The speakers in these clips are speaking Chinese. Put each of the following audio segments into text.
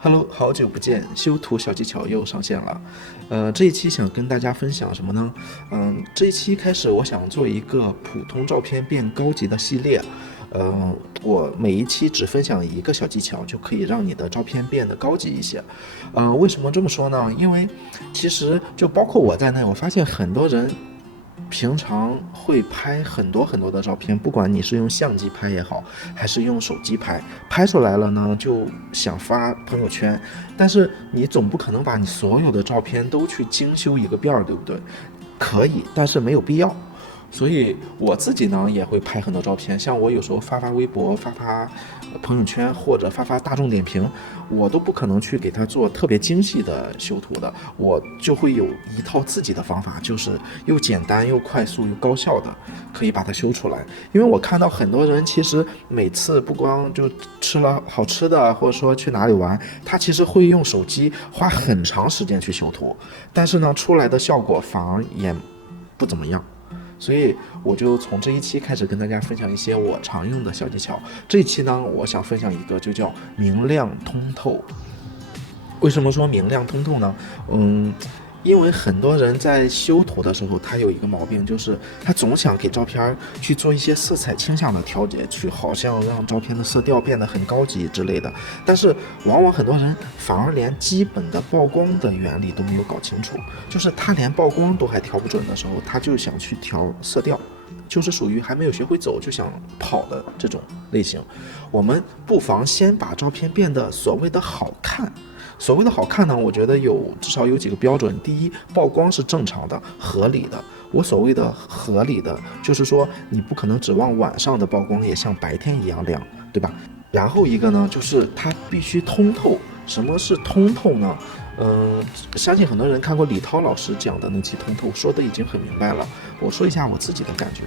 Hello，好久不见，修图小技巧又上线了。这一期想跟大家分享什么呢？这一期开始，我想做一个普通照片变高级的系列。我每一期只分享一个小技巧，就可以让你的照片变得高级一些。为什么这么说呢？因为其实就包括我在内，我发现很多人平常会拍很多很多的照片，不管你是用相机拍也好，还是用手机拍，拍出来了呢，就想发朋友圈，但是你总不可能把你所有的照片都去精修一个遍儿，对不对？可以，但是没有必要。所以我自己呢也会拍很多照片，像我有时候发微博、发朋友圈或者发大众点评，我都不可能去给它做特别精细的修图的，我就会有一套自己的方法，就是又简单又快速又高效的，可以把它修出来。因为我看到很多人其实每次不光就吃了好吃的，或者说去哪里玩，他其实会用手机花很长时间去修图，但是呢出来的效果反而也不怎么样。所以我就从这一期开始跟大家分享一些我常用的小技巧。这一期呢，我想分享一个就叫明亮通透。为什么说明亮通透呢？因为很多人在修图的时候，他有一个毛病，就是他总想给照片去做一些色彩倾向的调节，去好像让照片的色调变得很高级之类的。但是往往很多人反而连基本的曝光的原理都没有搞清楚，就是他连曝光都还调不准的时候，他就想去调色调，就是属于还没有学会走就想跑的这种类型。我们不妨先把照片变得所谓的好看。所谓的好看呢，我觉得至少有几个标准。第一，曝光是正常的、合理的。我所谓的合理的，就是说你不可能指望晚上的曝光也像白天一样亮，对吧？然后一个呢，就是它必须通透。什么是通透呢？相信很多人看过李涛老师讲的那期通透，说的已经很明白了。我说一下我自己的感觉，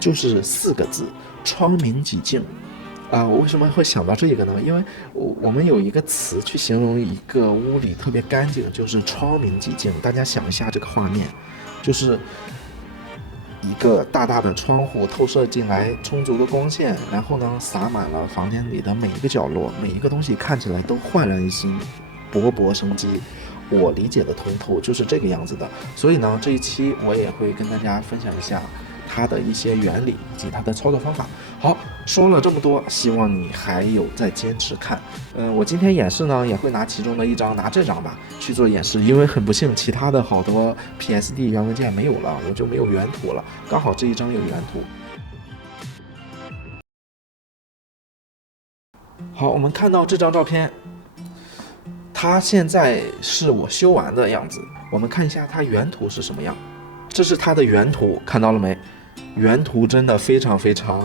就是4个字：窗明几净。我为什么会想到这个呢？因为我们有一个词去形容一个屋里特别干净，就是窗明几净。大家想一下这个画面，就是一个大大的窗户透射进来充足的光线，然后呢洒满了房间里的每一个角落，每一个东西看起来都焕然一新，勃勃生机。我理解的通透就是这个样子的。所以呢，这一期我也会跟大家分享一下它的一些原理以及它的操作方法。好，说了这么多，希望你还有在坚持看。我今天演示呢也会拿其中的一张，拿这张吧去做演示，因为很不幸其他的好多 PSD 原文件没有了，我就没有原图了，刚好这一张有原图。好，我们看到这张照片，它现在是我修完的样子。我们看一下它原图是什么样，这是它的原图，看到了没？原图真的非常非常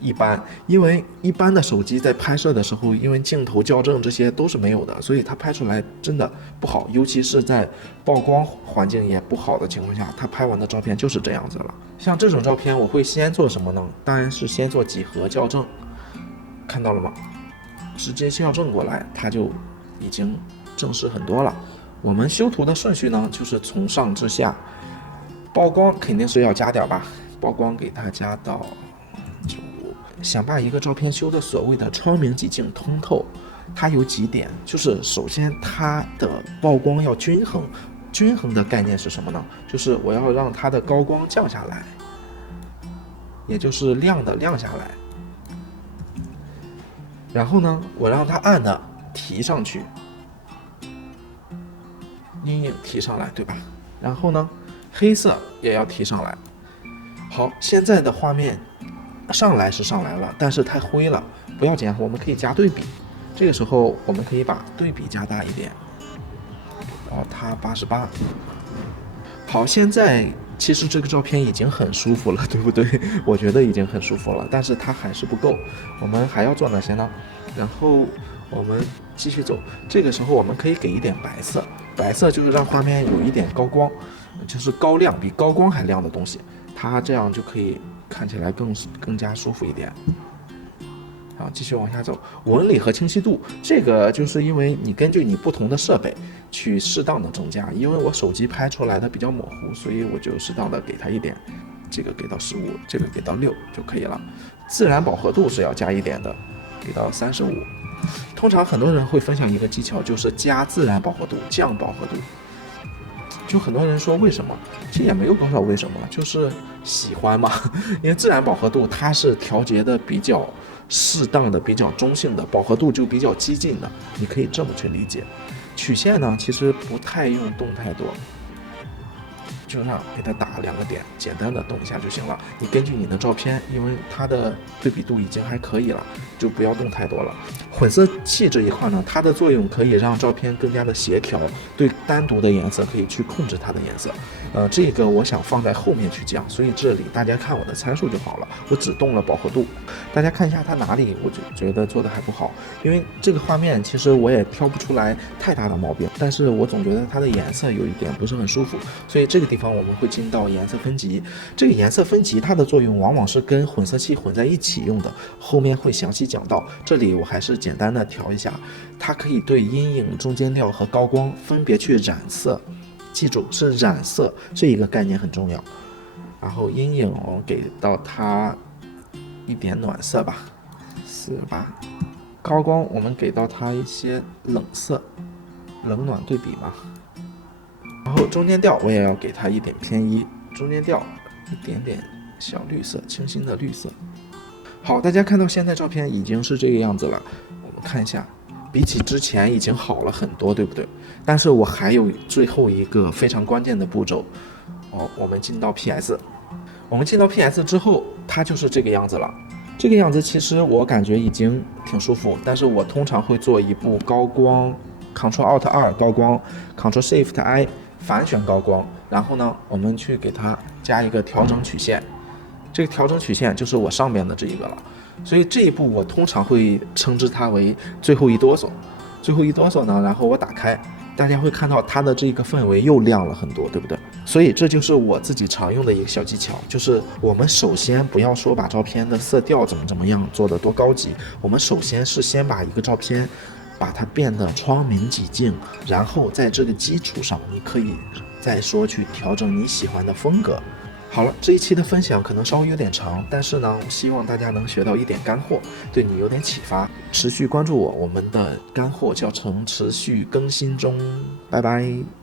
一般，因为一般的手机在拍摄的时候，因为镜头校正这些都是没有的，所以它拍出来真的不好，尤其是在曝光环境也不好的情况下，它拍完的照片就是这样子了。像这种照片我会先做什么呢？当然是先做几何校正，看到了吗？直接校正过来，它就已经正式很多了。我们修图的顺序呢，就是从上至下，曝光肯定是要加点吧，曝光给它加到想把一个照片修的所谓的窗明几净通透，它有几点，就是首先它的曝光要均衡。均衡的概念是什么呢？就是我要让它的高光降下来，也就是亮的亮下来，然后呢我让它暗的提上去，阴影提上来，对吧？然后呢黑色也要提上来。好，现在的画面上来是上来了，但是太灰了，不要紧，我们可以加对比。这个时候我们可以把对比加大一点，它88。好，现在其实这个照片已经很舒服了，对不对？我觉得已经很舒服了，但是它还是不够，我们还要做哪些呢？然后我们继续走，这个时候我们可以给一点白色，白色就是让画面有一点高光，就是高亮，比高光还亮的东西，它这样就可以看起来更加舒服一点。好，继续往下走，纹理和清晰度，这个就是因为你根据你不同的设备去适当的增加，因为我手机拍出来的比较模糊，所以我就适当的给它一点，这个给到15，这个给到6就可以了。自然饱和度是要加一点的，给到35。通常很多人会分享一个技巧，就是加自然饱和度，降饱和度。就很多人说为什么，其实也没有多少为什么，就是喜欢嘛。因为自然饱和度它是调节的比较适当的、比较中性的，饱和度就比较激进的，你可以这么去理解。曲线呢，其实不太用动太多，就让给它打2个点，简单的动一下就行了。你根据你的照片，因为它的对比度已经还可以了，就不要动太多了。混色器这一块呢，它的作用可以让照片更加的协调，对单独的颜色可以去控制它的颜色。这个我想放在后面去讲，所以这里大家看我的参数就好了。我只动了饱和度，大家看一下它哪里我就觉得做的还不好，因为这个画面其实我也挑不出来太大的毛病，但是我总觉得它的颜色有一点不是很舒服，所以这个地方我们会进到颜色分级。这个颜色分级它的作用往往是跟混色器混在一起用的，后面会详细讲到。这里我还是简单的调一下，它可以对阴影、中间调和高光分别去染色。记住是染色这一个概念很重要。然后阴影我给到它一点暖色吧，48。高光我们给到它一些冷色，冷暖对比嘛。然后中间调我也要给它一点偏1，中间调一点点小绿色，清新的绿色。好，大家看到现在照片已经是这个样子了，我们看一下。比起之前已经好了很多，对不对？但是我还有最后一个非常关键的步骤我们进到 PS， 我们进到 PS 之后，它就是这个样子了。这个样子其实我感觉已经挺舒服，但是我通常会做一步高光 ，Ctrl+Alt+2 高光 ，Ctrl+Shift+I 反选高光，然后呢，我们去给它加一个调整曲线。这个调整曲线就是我上边的这一个了。所以这一步我通常会称之它为最后一哆嗦。最后一哆嗦呢，然后我打开，大家会看到它的这个氛围又亮了很多，对不对？所以这就是我自己常用的一个小技巧，就是我们首先不要说把照片的色调怎么样做得多高级，我们首先是先把一个照片把它变得窗明几净，然后在这个基础上你可以再说去调整你喜欢的风格。好了，这一期的分享可能稍微有点长，但是呢，希望大家能学到一点干货，对你有点启发。持续关注我，我们的干货教程持续更新中，拜拜。